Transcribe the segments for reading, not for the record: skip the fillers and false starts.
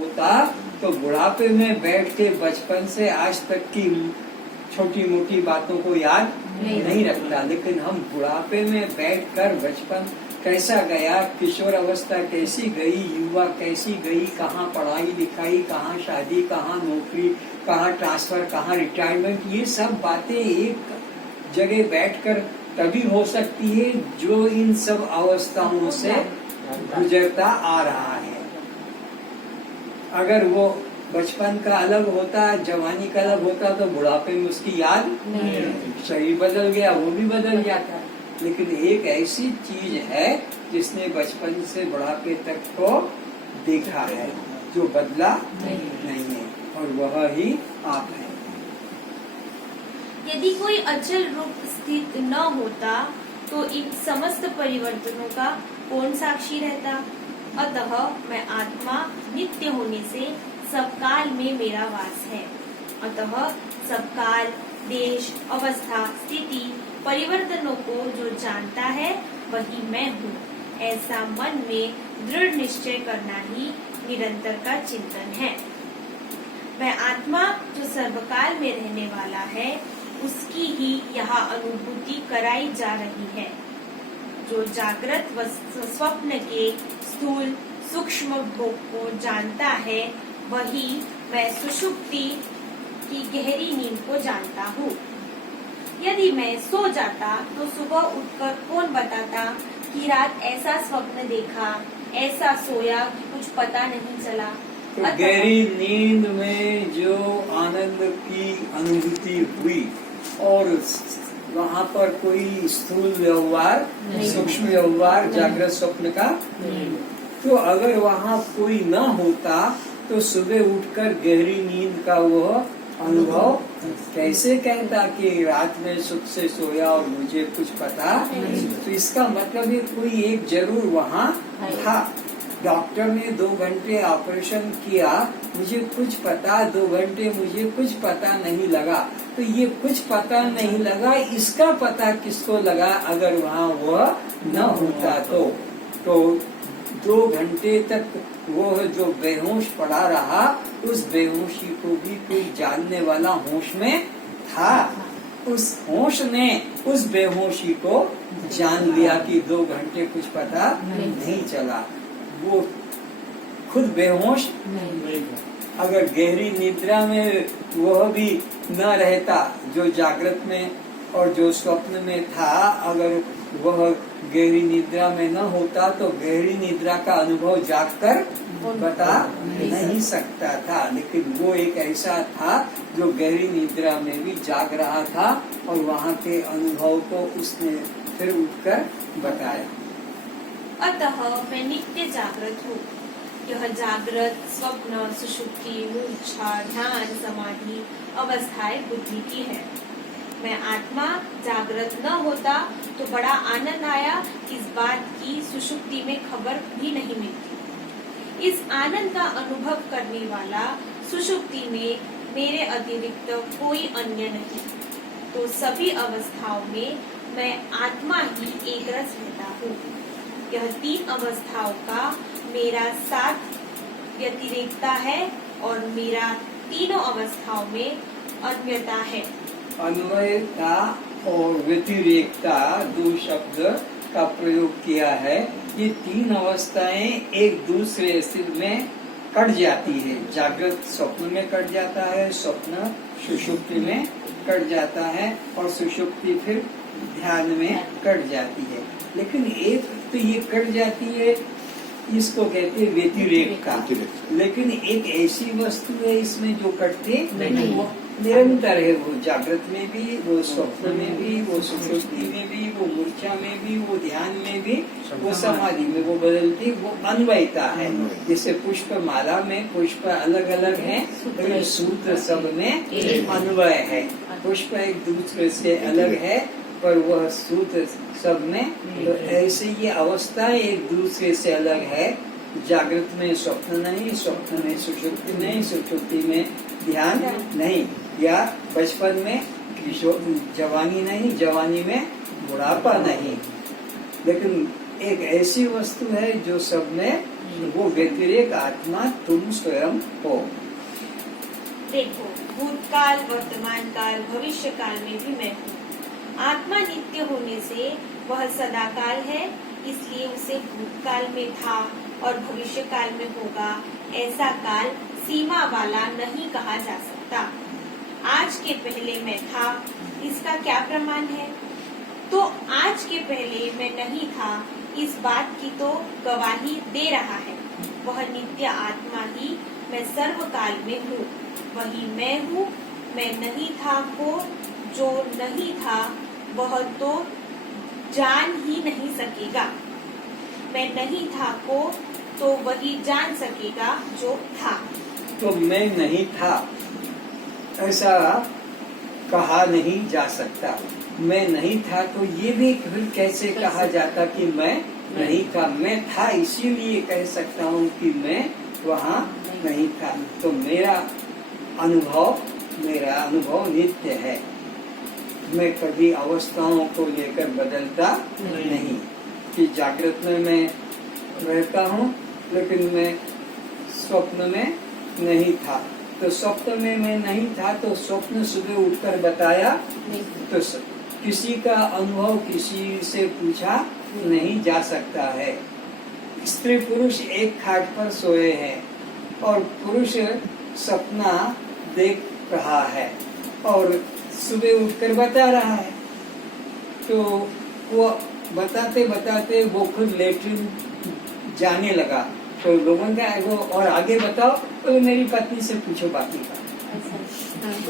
होता तो बुढ़ापे में बैठ के बचपन से आज तक की छोटी मोटी बातों को याद नहीं रखता। लेकिन हम बुढ़ापे में बैठकर बचपन कैसा गया, किशोर अवस्था कैसी गई, युवा कैसी गई, कहाँ पढ़ाई लिखाई, कहाँ शादी, कहाँ नौकरी, कहाँ ट्रांसफर, कहाँ रिटायरमेंट, ये सब बातें एक जगह बैठकर तभी हो सकती है जो इन सब अवस्थाओं से गुजरता आ रहा है। अगर वो बचपन का अलग होता, जवानी का अलग होता, तो बुढ़ापे में उसकी याद शरीर बदल गया, वो भी बदल जाता। लेकिन एक ऐसी चीज है जिसने बचपन से बुढ़ापे तक को देखा है, जो बदला नहीं है, और वह ही आप है। यदि कोई अचल रूप स्थित न होता तो इन समस्त परिवर्तनों का कौन साक्षी रहता? अतः मैं आत्मा नित्य होने से सब काल में मेरा वास है। अतः सब काल, देश, अवस्था, स्थिति, परिवर्तनों को जो जानता है वही मैं हूँ, ऐसा मन में दृढ़ निश्चय करना ही निरंतर का चिंतन है। मैं आत्मा जो सर्वकाल में रहने वाला है, उसकी ही यहाँ अनुभूति कराई जा रही है। जो जागृत व स्वप्न के स्थूल सूक्ष्म भोग को जानता है, वही मैं सुषुप्ति की गहरी नींद को जानता हूँ। यदि मैं सो जाता तो सुबह उठकर कौन बताता कि रात ऐसा स्वप्न देखा, ऐसा सोया कि कुछ पता नहीं चला। तो गहरी नींद में जो आनंद की अनुभूति हुई और वहाँ पर कोई स्थूल व्यवहार, सूक्ष्म व्यवहार, जागृत स्वप्न का, तो अगर वहाँ कोई न होता तो सुबह उठकर गहरी नींद का वह अनुभव कैसे कहता कि रात में सुख से सोया और मुझे कुछ पता। तो इसका मतलब है कोई एक जरूर वहाँ था। डॉक्टर ने 2 घंटे ऑपरेशन किया, मुझे कुछ पता, 2 घंटे मुझे कुछ पता नहीं लगा। तो ये कुछ पता नहीं लगा, इसका पता किसको लगा अगर वहाँ वह न होता तो 2 घंटे तक वो जो बेहोश पड़ा रहा, उस बेहोशी को भी कोई जानने वाला होश में था। उस होश ने उस बेहोशी को जान लिया कि 2 घंटे कुछ पता नहीं चला। वो खुद बेहोश अगर गहरी निद्रा में वह भी न रहता, जो जागृत में और जो स्वप्न में था, अगर वह गहरी निद्रा में न होता तो गहरी निद्रा का अनुभव जागकर बता नहीं सकता था। लेकिन वो एक ऐसा था जो गहरी निद्रा में भी जाग रहा था और वहाँ के अनुभव को उसने फिर उठकर बताया। अतः मैं नित्य जागृत हूँ। यह जागृत, स्वप्न, सुषुप्ति, मूर्छा, ध्यान, समाधि अवस्थाएं बुद्धि की है। मैं आत्मा जागृत न होता तो बड़ा आनंद आया, इस बात की सुषुप्ति में खबर भी नहीं मिलती। इस आनंद का अनुभव करने वाला सुषुप्ति में मेरे अतिरिक्त कोई अन्य नहीं। तो सभी अवस्थाओं में मैं आत्मा ही एक रस रहता हूँ। यह 3 अवस्थाओं का मेरा साथ व्यतिरेकता है और मेरा तीनों अवस्थाओं में अन्यता है। अन्वयता और व्यतिरेकता 2 शब्द का प्रयोग किया है। ये 3 अवस्थाएं एक दूसरे से में कट जाती है। जागृत स्वप्न में कट जाता है, स्वप्न सुषुप्ति में कट जाता है और सुषुप्ति फिर ध्यान में कट जाती है। लेकिन एक तो ये कट जाती है, इसको कहते हैं व्यतिरेक का। लेकिन एक ऐसी वस्तु है इसमें जो कटते नहीं, वो निरंतर है। वो जागृत में भी, वो स्वप्न में भी, वो सुषुप्ति में भी, वो मूर्छा में भी, वो ध्यान में भी, वो समाधि में, वो बदलती, वो अन्वयता है। जैसे पुष्प माला में पुष्प अलग अलग है, तो सूत्र सब में अन्वय है। पुष्प एक दूसरे से अलग है पर वह सूत्र सब में। तो ऐसे ये अवस्था एक दूसरे से अलग है। जागृत में स्वप्न नहीं, स्वप्न में सुषुप्ति नहीं, सुषुप्ति में ध्यान नहीं, या बचपन में जवानी नहीं, जवानी में बुढ़ापा नहीं। लेकिन एक ऐसी वस्तु है जो सब में, वो व्यतिरेक आत्मा तुम स्वयं हो। देखो, भूतकाल, वर्तमान काल, भविष्य काल में भी मैं हूँ। आत्मा नित्य होने से वह सदाकाल है, इसलिए उसे भूतकाल में था और भविष्य काल में होगा ऐसा काल सीमा वाला नहीं कहा जा सकता। आज के पहले मैं था, इसका क्या प्रमाण है? तो आज के पहले मैं नहीं था, इस बात की तो गवाही दे रहा है। वह नित्य आत्मा ही मैं सर्वकाल में हूँ, वही मैं हूँ। मैं नहीं था को जो नहीं था वह तो जान ही नहीं सकेगा। मैं नहीं था को तो वही जान सकेगा जो था। तो मैं नहीं था ऐसा कहा नहीं जा सकता। मैं नहीं था तो ये भी फिर कैसे कहा जाता कि मैं नहीं था? मैं था इसीलिए कह सकता हूँ कि मैं वहाँ नहीं था। तो मेरा अनुभव नित्य है। मैं कभी अवस्थाओं को लेकर बदलता नहीं कि जागृत में मैं रहता हूँ लेकिन मैं स्वप्न में नहीं था। तो स्वप्न में मैं नहीं था तो स्वप्न सुबह उठकर बताया तो किसी का अनुभव किसी से पूछा नहीं जा सकता है। स्त्री पुरुष एक खाट पर सोए हैं और पुरुष सपना देख रहा है और सुबह उठकर बता रहा है। तो वो बताते बताते वो खुद लेटरिन जाने लगा। तो लोगों ने कहा और आगे बताओ, तो मेरी पत्नी से पूछो बाकी का।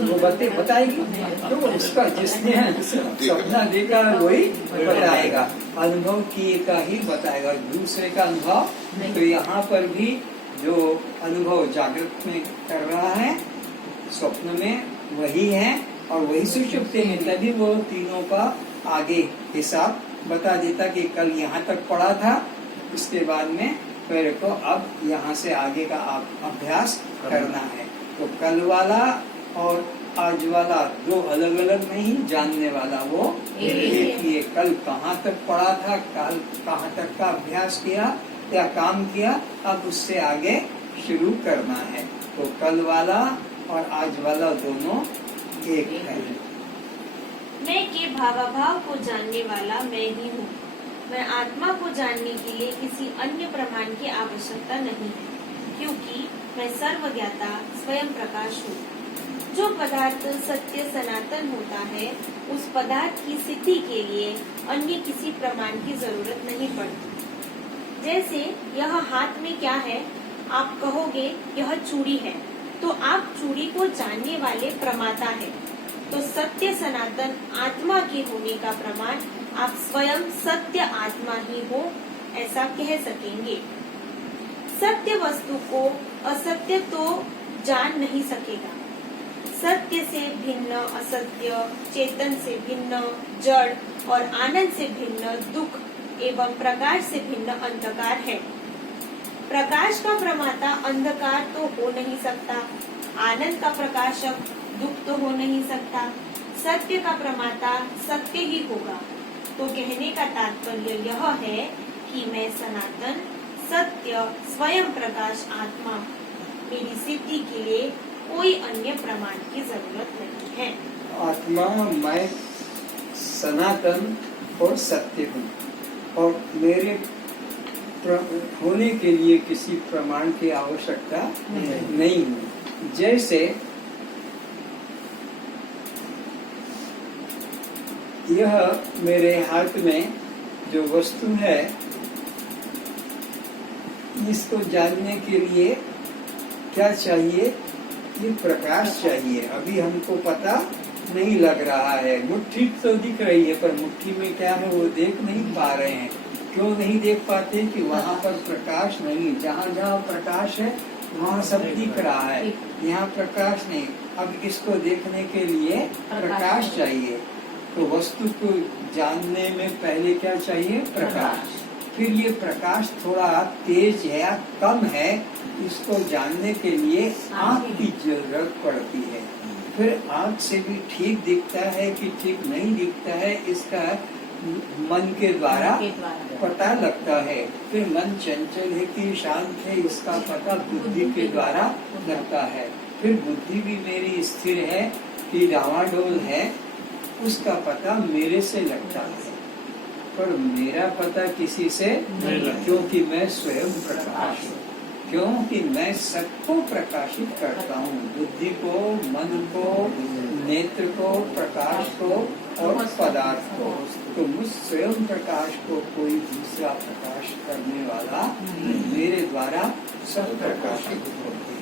वो बताएगी। तो उसका जिसने सपना देखा वही बताएगा, अनुभव किए का ही बताएगा, दूसरे का अनुभव। तो यहाँ पर भी जो अनुभव जागृत में कर रहा है स्वप्न में वही है और वही सुषुप्ति में। तभी वो तीनों का आगे हिसाब बता देता कि कल यहाँ तक पढ़ा था, इसके बाद में मेरे को अब यहाँ से आगे का अभ्यास करना है। तो कल वाला और आज वाला दो अलग अलग नहीं, जानने वाला वो एक ही है। कल कहाँ तक पढ़ा था, कल कहाँ तक का अभ्यास किया या काम किया, अब उससे आगे शुरू करना है। तो कल वाला और आज वाला दोनों एक है। मैं के भावाभाव को जानने वाला मैं ही हूँ। मैं आत्मा को जानने के लिए किसी अन्य प्रमाण की आवश्यकता नहीं है, क्योंकि मैं सर्वज्ञाता स्वयं प्रकाश हूँ। जो पदार्थ सत्य सनातन होता है, उस पदार्थ की सिद्धि के लिए अन्य किसी प्रमाण की जरूरत नहीं पड़ती। जैसे यह हाथ में क्या है, आप कहोगे यह चूड़ी है, तो आप चूड़ी को जानने वाले प्रमाता है। तो सत्य सनातन आत्मा के होने का प्रमाण आप स्वयं सत्य आत्मा ही हो, ऐसा कह सकेंगे। सत्य वस्तु को असत्य तो जान नहीं सकेगा। सत्य से भिन्न असत्य, चेतन से भिन्न जड़ और आनंद से भिन्न दुख एवं प्रकाश से भिन्न अंधकार है। प्रकाश का प्रमाता अंधकार तो हो नहीं सकता, आनंद का प्रकाशक दुख तो हो नहीं सकता, सत्य का प्रमाता सत्य ही होगा। तो कहने का तात्पर्य यह है कि मैं सनातन सत्य स्वयं प्रकाश आत्मा, मेरी सिद्धि के लिए कोई अन्य प्रमाण की जरूरत नहीं है। आत्मा मैं सनातन और सत्य हूँ और मेरे होने के लिए किसी प्रमाण की आवश्यकता नहीं है। जैसे यह मेरे हाथ में जो वस्तु है, इसको जानने के लिए क्या चाहिए? ये प्रकाश चाहिए। अभी हमको पता नहीं लग रहा है, मुट्ठी तो दिख रही है पर मुट्ठी में क्या है वो देख नहीं पा रहे हैं। क्यों नहीं देख पाते? कि वहाँ पर प्रकाश नहीं। जहाँ जहाँ प्रकाश है वहाँ सब दिख रहा है, यहाँ प्रकाश नहीं। अब इसको देखने के लिए प्रकाश चाहिए। तो वस्तु को जानने में पहले क्या चाहिए? प्रकाश। फिर ये प्रकाश थोड़ा तेज है या कम है, इसको जानने के लिए आँख की जरूरत पड़ती है। फिर आँख से भी ठीक दिखता है कि ठीक नहीं दिखता है, इसका मन के द्वारा के द्वारा पता लगता है। फिर मन चंचल है कि शांत है, इसका पता बुद्धि के द्वारा लगता है। फिर बुद्धि भी मेरी स्थिर है कि डावाडोल है, उसका पता मेरे से लगता है। पर मेरा पता किसी से नहीं लगता, क्योंकि मैं स्वयं प्रकाश हूँ, क्योंकि मैं सबको प्रकाशित करता हूँ, बुद्धि को, मन को, नेत्र को, प्रकाश को और पदार्थ को। तो मुझ स्वयं प्रकाश को कोई दूसरा प्रकाश करने वाला मेरे द्वारा सब प्रकाशित होते हैं।